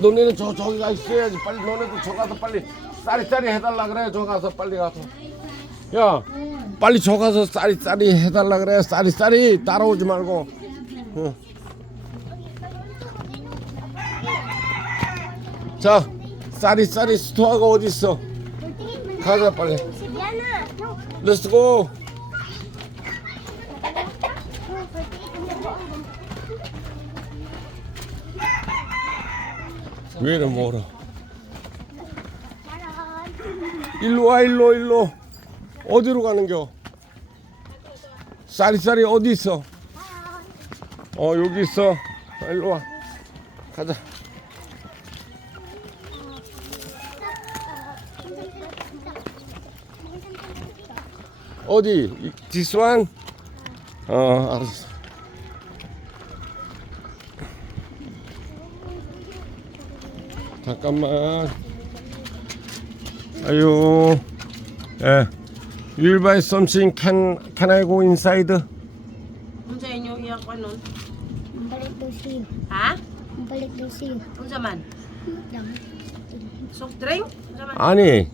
너네는 저 저기 가 있어야지. 빨리 너네도 저 가서 빨리 쌀이쌀이 해달라 그래. 저 가서 빨리 가서. 야 빨리 저 가서 쌀이쌀이 해달라 그래. 쌀이쌀이 따라오지 말고. 응. 자 쌀이쌀이 스토어가 어디 있어? 가자 빨리. 렛츠고 왜 이래 멀어 일로 와 일로 일로. 어디로 가는겨? 쌀이쌀이 어디 있어? 어 여기 있어. 아, 일로 와. 가자. 어디? one 어 알았어 잠깐만 아유 예 You'll buy something can can I go inside Unsa inyo iya ko nun? Balik daw siyo. Ha? Balik daw siyo. Unsa man? Soft drink? 아니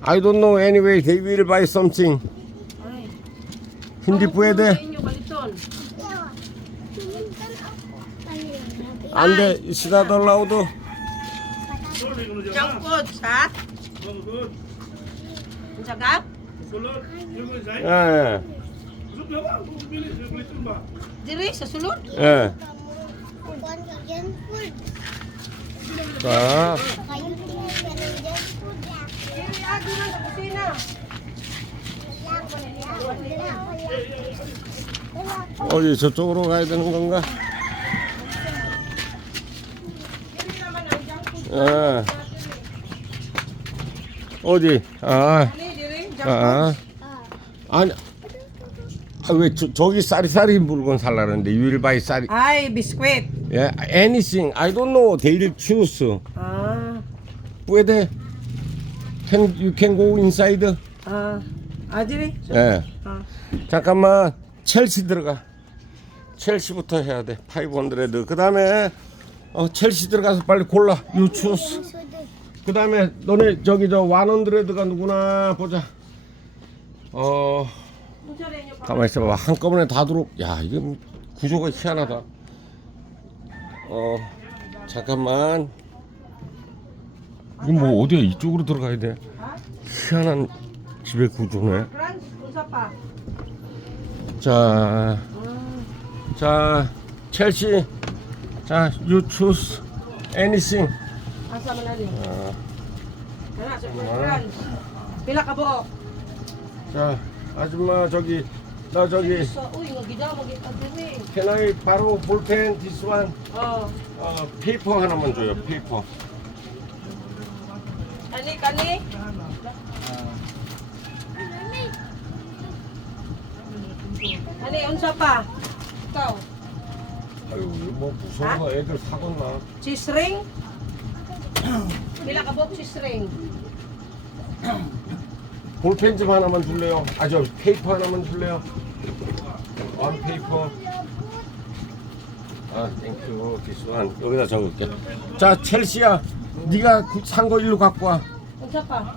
I don't know anyway they will buy something hindi pwede baliton? 안돼 is not allowed Junk food, ha? Unsa ka? 예, Diri sa sulod? 예. Kukuhan ka dyan, food. 자, Kayo tingin ka ng dyan, food. Diri agi na sa kusina. 어디 저쪽으로 가야 되는 건가? 예. 어디? 아. 아, 아니, 아, 왜 저, 저기 쌀이쌀이 물건 살라는데 유일바이 쌀이? Ay, biskwit. 예, anything. I don't know. They'll choose. Ah. Whether can you can go inside? Ah. Ah, diri. 예. Ah. 잠깐만 첼시 들어가 첼시부터 해야 돼 500. 그 다음에 어, 첼시 들어가서 빨리 골라. 유 추스 그 다음에 너네 저기 저 완원드레드가 누구나 보자. 어? 가만 있어봐 한꺼번에 다 들어. 야 이건 구조가 희한하다. 어 잠깐만. 이건 뭐 어디야? 이쪽으로 들어가야 돼? 희한한 집의 구조네? 자, 자, 첼시, 자, you choose anything. Asa man din? 아, Kana sa crunch. Pila ka buok? 자, 아줌마 저기, 나 저기, So, uy, nga gida mo kita diri. can I 바로 볼펜 this one? Oh. 어, 페이퍼 하나만 줘요, 페이퍼. Kani kani? Kani unsa pa? Ikaw, 아유, 뭐 애들 cheese ring? Pila ka buok cheese ring? 볼펜 좀 하나만 줄래요? 아, 저 페이퍼 하나만 줄래요? 원 페이퍼. 아, 땡큐, one. 여기다 적을게. 자, 첼시야, 네가 산 거 일로 갖고 와. Unsa pa?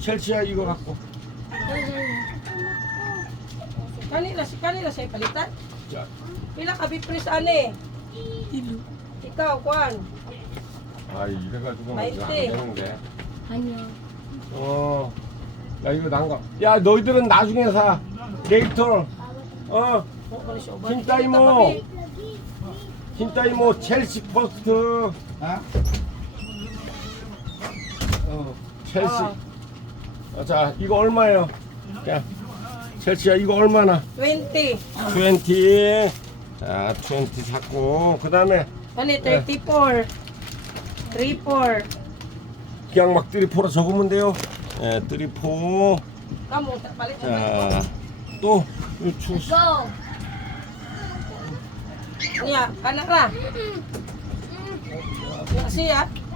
첼시야 이거 갖고. Kanila si kanila sa palitan? 자, Pila ka bipres ani? Ikaw, kwan. 아 이래가지고 맛있지? 이거 안 되는데. Ano? 어, 야 이거 난가. 야 너희들은 나중에 사. 레이터. 어, Mo ko ni siya. Hintay mo. 뭐 첼시 포스트. 어, 첼시. 어. 어, 자 이거 얼마예요? 야, 첼시야 이거 얼마나? 20. 20. 자, 20 샀고 그 다음에 Kani 34. 34. 그냥 막 드리포로 적으면 돼요. 예, 드리포. Kamu tak. 자, 또 추스. Go!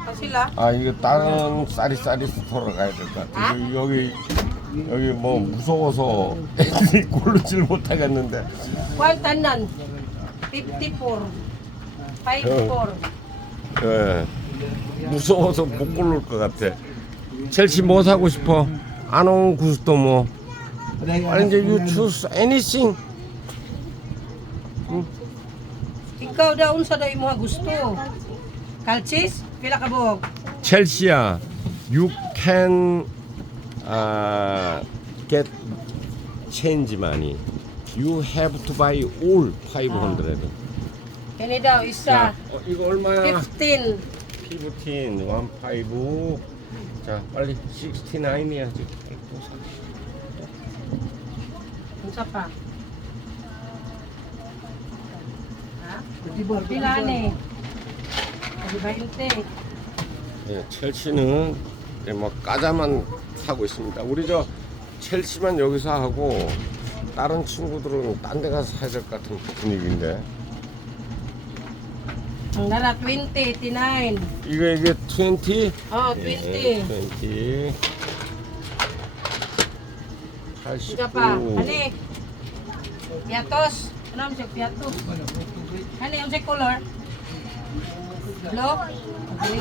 Ang sila. 아 이거 다른 쌀이쌀이 스토어 가야 될 것 같아. 아? 여기 여기 뭐 무서워서 애들이 고르질 못하겠는데. Tanan. 54. 54. 예. 무서워서 못 고를 것 같아. 첼시 뭐 사고 싶어? 안온 구스도 뭐. 아니 이제 you choose anything. Ikaw daw unsa daw imong gusto? Kalchis? Pila ka buok? 첼시야, you can uh, get change money. You have to buy all 500. Kani daw isa. 어, 이거 얼마야? 15. 15, 15. 자, 빨리 69이야 지금. Unsa pa? Ha? Pila ni? Di 20. 예, 첼시는 예, 뭐 까자만 사고 있습니다. 우리 저 첼시만 여기서 하고 다른 친구들은 딴 데 가서 사야 될 것 같은 분위기인데 Ang dala 20, 89. 이거 이게 20? Oh, 예, 20. 20 Isa pa. 89 Ani? Piatos. Ano ang siya piatos? Ani ang siya color? Blue? Green.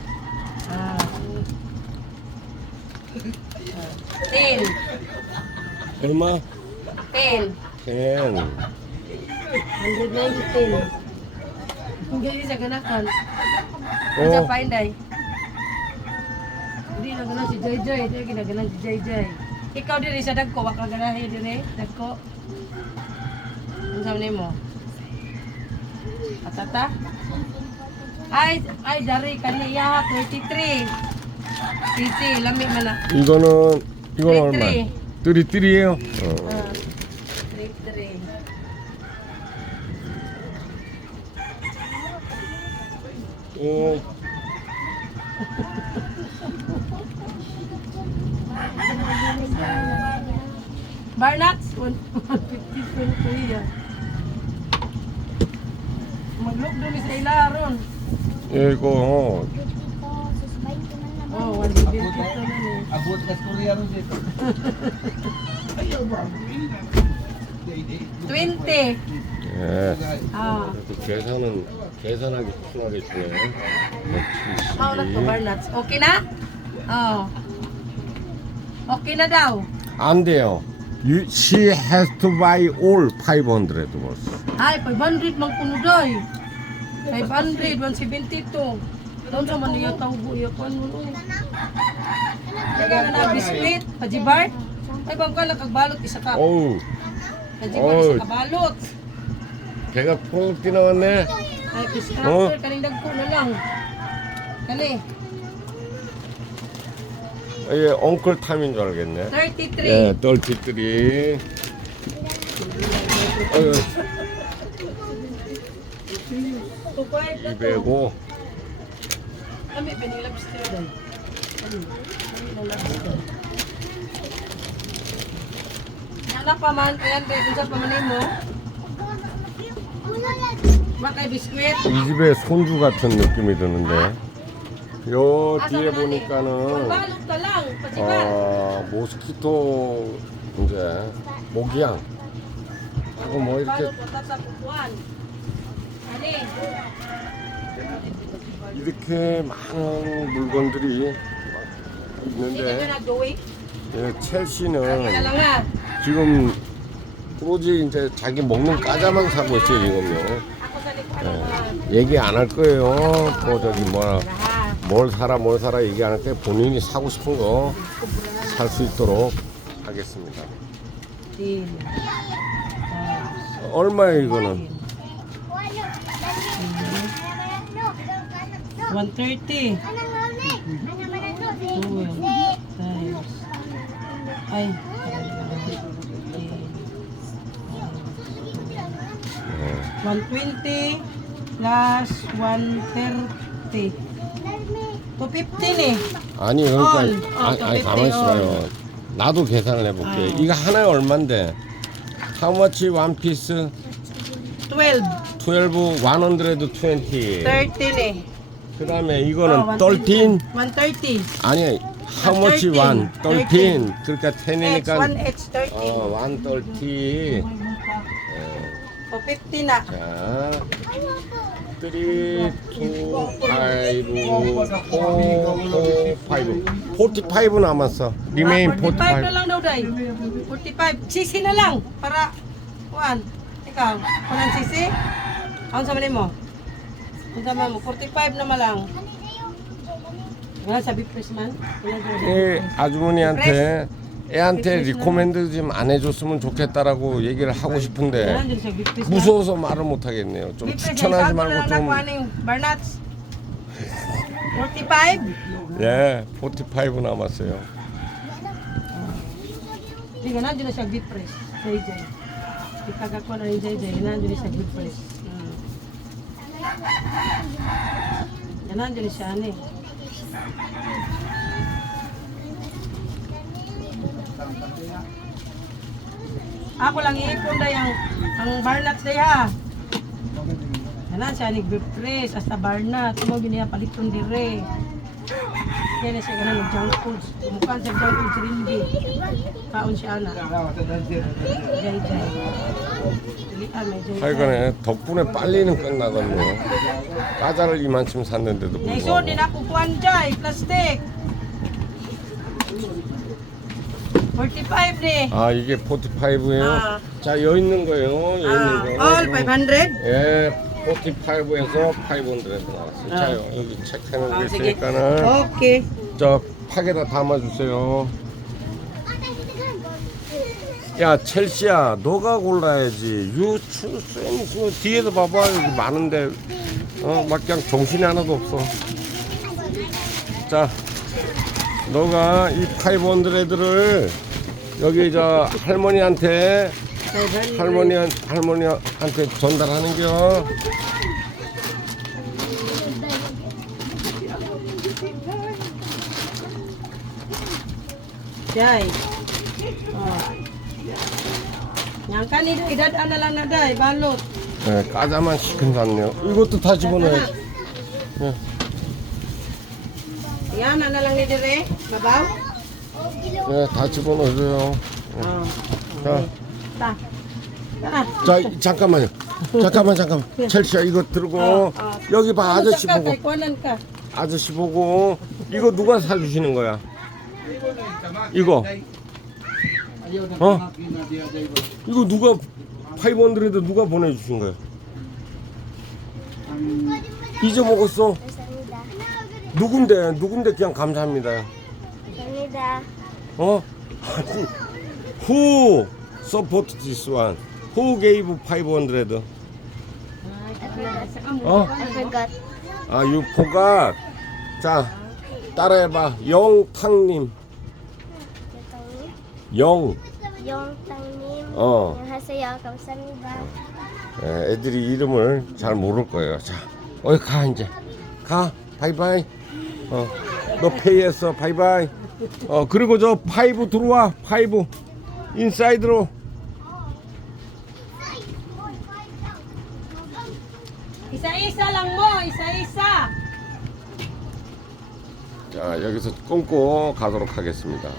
Ten. Ano ma? Ten. Ten. 119. Sa ganakan. Oh. Hindi na si Joy Joy. Hindi na si Joy Joy. Ikaw din dagko. Ganahin din eh. Dagko. Ang sabi mo? Ay, ay, dari kaniya, 23. Sisi, lamig man na. 이거는 이건 얼마? 띠띠리. 띠리띠리예요. 어. Ah, 33. 어, Barnats, 150 yan. Mag-look doon sa ilaron. 이거 Sus, 20 man naman. Oh, 150 na eh. Abot ka Korea ron dito. 20. 예. Ah. 그 계산은 계산하기 편하게 주네. How na to Barnats? Okay na? Oh. Okay na daw. 안 돼요. You, she has to buy all 500 worth. Ay, 500 man kuno doy. 500, 172. Doon sa man niya tao buya ko ano no. Kaya nga na biskuit, pajibar. Ay, bang ka nakagbalot isa ka. 어우, Pajibar Oh. isa ka balot. 배가 퐁 뛰어나왔네. Ay, Oh. distractor, kaning dagko na lang. Kani, 예, 엉클 탐인 줄 알겠네. 33. 예, 떨티들이. 어휴, Tukway na to. 205. Kami, kami ng lobster. Anak pa man, ayan, be, kung sa pamanin mo, makay biskwit. 이 집에 손주 같은 느낌이 드는데. 요 뒤에? 보니까는 Magbalot ka lang, pasiban. 어, 모스키토 이제 모기향 하고 뭐 이렇게 Balot ka sa pupuan. Ani, 이렇게 많은 물건들이 있는데. 예, 첼시는. 지금 오로지 이제 자기 먹는 과자만 사고 있어요 지금요. Naman. 얘기 안 할 거예요. 뭐 저기 Ha. 뭘 사라 뭘 사라 얘기 안할 거예요. 본인이 사고 싶은 거 살 수 있도록 하겠습니다. Din. 얼마예요 이거는? 130. Two. Times. Ay. 예. 120. plus 130. 250 eh. 아니 그러니까 어, 아니, 어, 아니 또 가만. 있어요. 나도 계산을 해볼게. 어. 이거 하나에 얼마인데? How much one piece? 12. 12, 120. 13 eh. 그 다음에 Oh, 이거는 13. 130. 아니, how much 13, one? 13. 13. 그러니까 X, 10이니까 1X 30. 어, 130. 250 na. 자, 3, 2, 5, 4, 5. 45 남았어. Remain 45 na 45. lang daw, day. 45. Sisi na lang. Para, kuan. Ikaw, kunan sisi? Ang sa mo? Sa mo, 45 na malang. Wala sabi press man? Wala daw. 이 아주머니한테 애한테 리코멘드 좀 안 해줬으면 좋겠다라고 얘기를 하고 싶은데 din man. 무서워서 말을 못 하겠네요. 좀 추천하지 말고 좀 nakuha ng Barnats. 45? 예, 45 남았어요. Na siya big press. JJ. Ipagakuha na ni JJ, ganan din siya big press. Hmm. Ganan din siya ni. Ako lang iipon na yung ang Barnats na ha. Ganan siya ni big press hasta Barnats. Mo giniya paliton dire. Yan na siya ganan ng junk foods. Mukhaan siya junk foods rinbi. Kaon siya na. Jay jay. 하여간에 덕분에 빨리는 끝나거든요. 과자를 이만큼 샀는데도 불구하고 ako kuan jay, plastic. 45 ni. 아 이게 45예요? 아. 자 여기 있는 거예요. 여기 있는 거. all 500? 예, 45에서 500 나왔어요. 아. 자 여기 아, sige. 있으니까는 Okay. 저 팍에다 담아주세요. 야 첼시야 너가 골라야지. 유추 뒤에도 봐봐. 여기 많은데. 어 막 그냥 정신이 하나도 없어. 자 너가 이 500를 여기 저 할머니한테 500. 할머니 할머니한테 전달하는겨 Oh. Lang na day, balot. 네, 까자만 시큰 샀네요 이것도 다 집어넣어야지 네. Na lang ni dire, babaw. 네, 다 집어넣어줘요 Oh. 자. 자 이- 잠깐만요 잠깐만 잠깐만 첼시야 이거 들고 어, 어. 여기 봐 아저씨 보고. 아저씨 보고 이거 누가 사주시는 거야 이거 어? 이거 누가 500에도 누가 보내주신 거야? 잊어먹었어? 누군데? 누군데 그냥 감사합니다. Kanida. 어? 아니 who support this one? who gave 500 어? I forgot. 아, 유포가 자 따라해봐. 영탁님 영 tangnim. 어. Yung hasayaw kamsanida. 예, 애들이 이름을 잘 모를 거예요. 자 어이 가 이제. 가 바이바이. 어 너 페이했어. 바이바이. 어 그리고 저 파이브 들어와. 파이브. 인사이드로. Isa-isa lang mo, isa-isa. 자 여기서 끊고 가도록 하겠습니다